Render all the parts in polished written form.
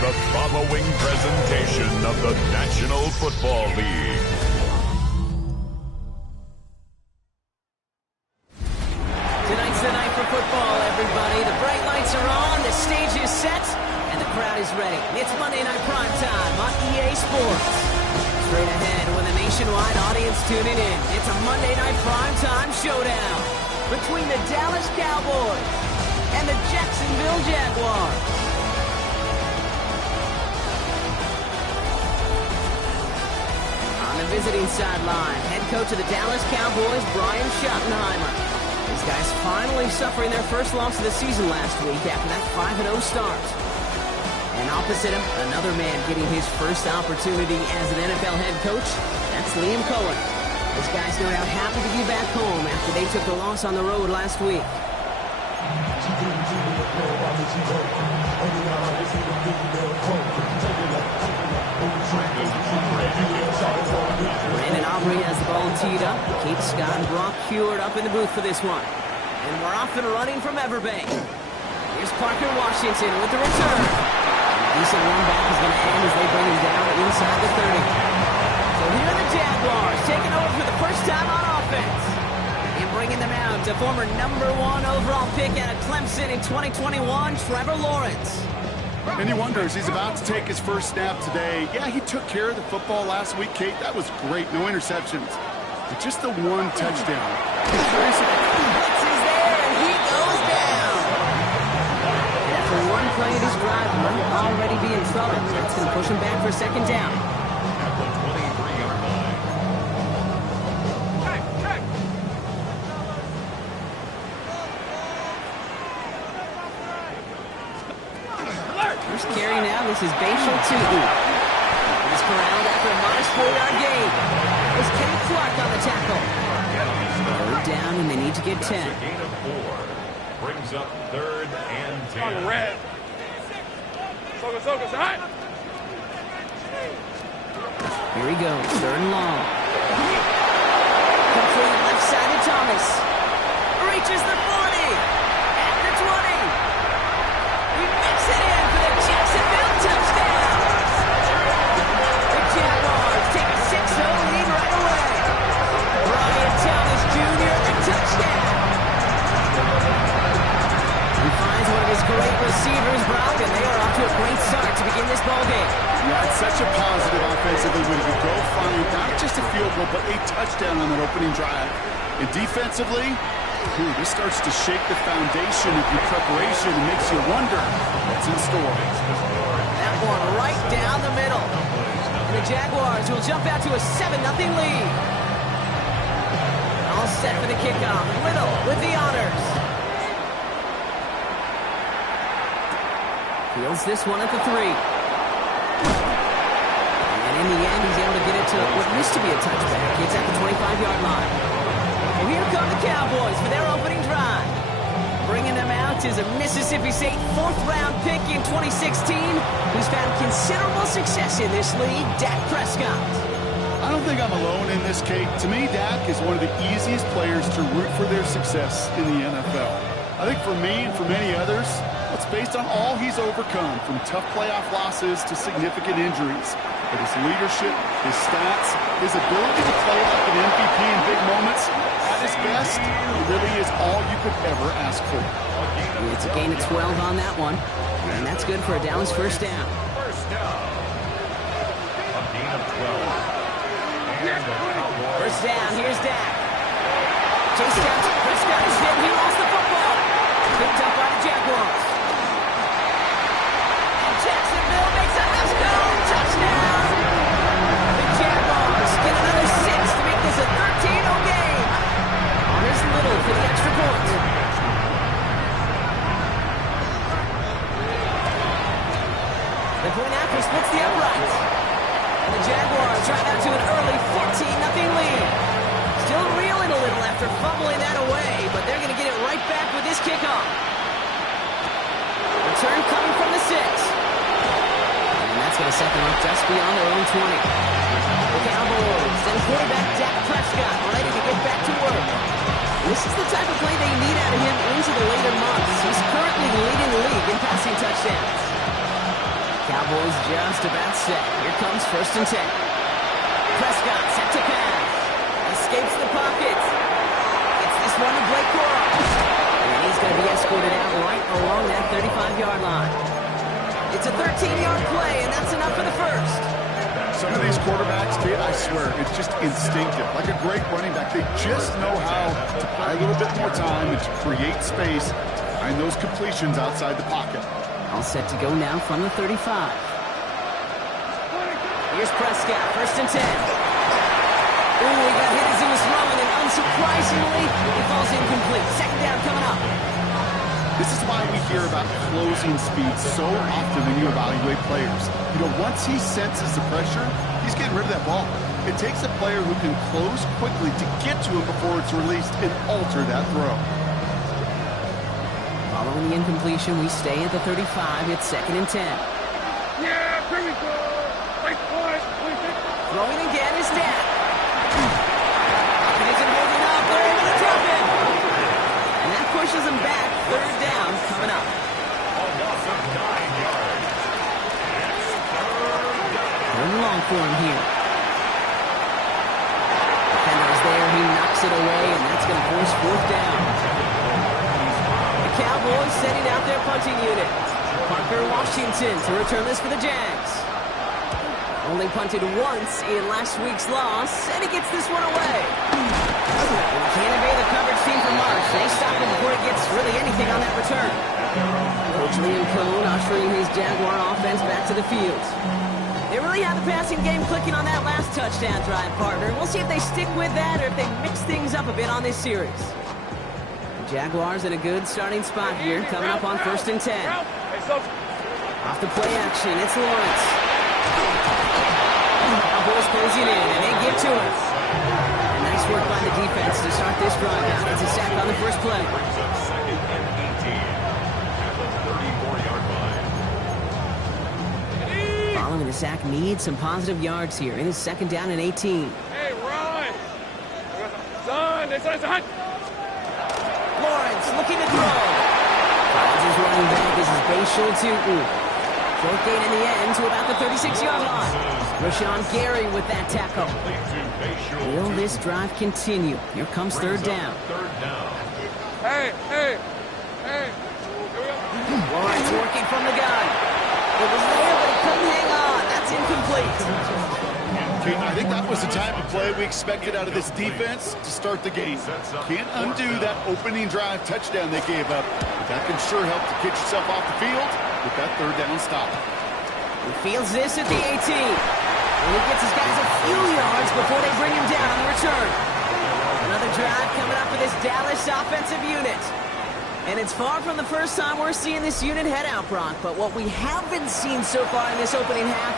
the following presentation of the National Football League. Tonight's the night for football, everybody. The bright lights are on, the stage is set, and the crowd is ready. It's Monday Night Prime Time on EA Sports. Straight ahead with a nationwide audience tuning in, it's a Monday Night Prime Time showdown between the Dallas Cowboys and the Jacksonville Jaguars. On the visiting sideline, head coach of the Dallas Cowboys, Brian Schottenheimer. These guys finally suffering their first loss of the season last week after that 5-0 start. And opposite him, another man getting his first opportunity as an NFL head coach. That's Liam Cohen. This guy's no doubt happy to be back home after they took the loss on the road last week. Brandon Aubrey has the ball teed up. Keith Scott and Brock Heward up in the booth for this one. And we're off and running from Everbank. Here's Parker Washington with the return. Decent run back is going to end as they bring him down inside the 30. So here are the Jaguars taking over for the first time on offense. And bringing them out to former #1 overall pick out of Clemson in 2021, Trevor Lawrence. And he wonders, he's about to take his first snap today. Yeah, he took care of the football last week, Kate. That was great. No interceptions. But just the one touchdown. Blitz is there, and he goes down. And after one play of his drive, might already be in trouble. That's going to push him back for second down. At the 23-yard line. First carry now, this is Bashal Tootin. He's corralled after a modest 4-yard gain. It's Kenny Clark on the tackle. Third down, and they need to get 10. A gain of 4. Brings up 3rd and 10. Red. Here he goes, 3rd and long. Complete left side to Thomas. Reaches the 40. At the 20. He makes it in for the Jacksonville touchdown. The Jaguars take a 6-0 lead right away. Brian Thomas Jr. the touchdown. He finds one of his great receivers, Brock, and they are off to a great start to begin this ballgame. Yeah, it's such a positive offensively when you go find not just a field goal, but a touchdown on that opening drive. And defensively, this starts to shake the foundation of your preparation and makes you wonder what's in store. That one right down the middle. And the Jaguars will jump out to a 7-0 lead. All set for the kickoff. Little with the honors. Fields this one at the 3. And in the end, he's able to get it to what used to be a touchback. It's at the 25-yard line. Well, here come the Cowboys for their opening drive. Bringing them out is a Mississippi State 4th-round pick in 2016 who's found considerable success in this league, Dak Prescott. I don't think I'm alone in this, Kate. To me, Dak is one of the easiest players to root for their success in the NFL. I think for me and for many others, it's based on all he's overcome, from tough playoff losses to significant injuries. But his leadership, his stats, his ability to play like an MVP in big moments, at his best, it really is all you could ever ask for. It's a gain of 12 on that one, and that's good for a Dallas first down. First down. A gain of 12. And the Cowboys. First down, here's Dak. Chase down, Prescott is hit, he lost the football. Picked up by the Jaguars. And Jacksonville makes a touchdown. The Jaguars get another 6 to make this a 13-0 game. On his Little for the extra point. The point after splits the uprights. And the Jaguars drive out to an early 14-0 lead. Still reeling a little after fumbling that away, but they're going to get it right back with this kickoff. Return coming from the 6. And that's going to set them up just beyond their own 20. The Cowboys and quarterback Dak Prescott ready to get back to work. This is the type of play they need out of him into the later months. He's currently leading the league in passing touchdowns. Cowboys just about set. Here comes 1st and 10. Prescott set to pass. Escapes the pocket. Gets this one to Blake Corum. And he's going to be escorted out right along that 35-yard line. It's a 13-yard play, and that's enough for the first. Some of these quarterbacks, Kate, I swear, it's just instinctive. Like a great running back, they just know how to buy a little bit more time and to create space behind those completions outside the pocket. All set to go now from the 35. Here's Prescott, 1st and 10. Ooh, he got hit as he was throwing, and unsurprisingly, he falls incomplete. 2nd down coming up. This is why we hear about closing speed so often when you evaluate players. You know, once he senses the pressure, he's getting rid of that ball. It takes a player who can close quickly to get to him before it's released and alter that throw. Following the incompletion, we stay at the 35. It's 2nd and 10. Yeah, here we go. Throwing again is Dak. He isn't holding up. They're able to drop him. And that pushes him back. 3rd down coming up. A loss of 9 yards. It's 3rd down. Third and long for him here. Defender's there. He knocks it away, and that's going to force 4th down. The Cowboys setting out their punting unit. Parker Washington to return this for the Jags. Only punted once in last week's loss, and he gets this one away. Can't evade the coverage team from Marsh. They stop him before he gets really anything on that return. Coach Liam Cohn ushering his Jaguar offense back to the field. They really have the passing game clicking on that last touchdown drive, partner. We'll see if they stick with that or if they mix things up a bit on this series. The Jaguars in a good starting spot here, coming up on 1st and 10. Off the play action, it's Lawrence. Cowboys closing in, and they give to him. And nice work by the defense to start this drive out. It's a sack on the first play. Brings up 2nd and 18 at the 34-yard line. Following the sack, needs some positive yards here. It is 2nd down and 18. Hey, run! Son, it's a Lawrence looking to throw. Finds his running back as his base shoulder to 4th gain in the end to about the 36-yard line. Rashawn Gary with that tackle. Will this drive continue? Here comes 3rd down. 3rd down. Hey! Lawrence working from the gun. It was there, but he couldn't hang on. That's incomplete. Kate, I think that was the type of play we expected out of this defense to start the game. Can't undo that opening drive touchdown they gave up. But that can sure help to get yourself off the field with that 3rd down stop. He fields this at the 18. And he gets his guys a few yards before they bring him down on the return. Another drive coming up for this Dallas offensive unit. And it's far from the first time we're seeing this unit head out, Brock. But what we haven't seen so far in this opening half,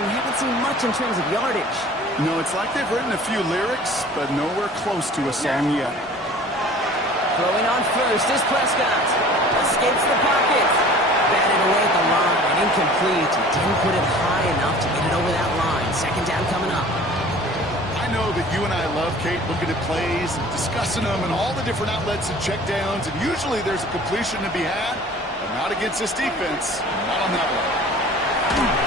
we haven't seen much in terms of yardage. No, it's like they've written a few lyrics, but nowhere close to a song yet. Throwing on first is Prescott. Escapes the pocket. Batted away at the line and incomplete. He didn't put it high enough to get it over that line. 2nd down coming up. I know that you and I love, Kate, looking at plays and discussing them and all the different outlets and checkdowns, and usually there's a completion to be had, but not against this defense. Not on that one.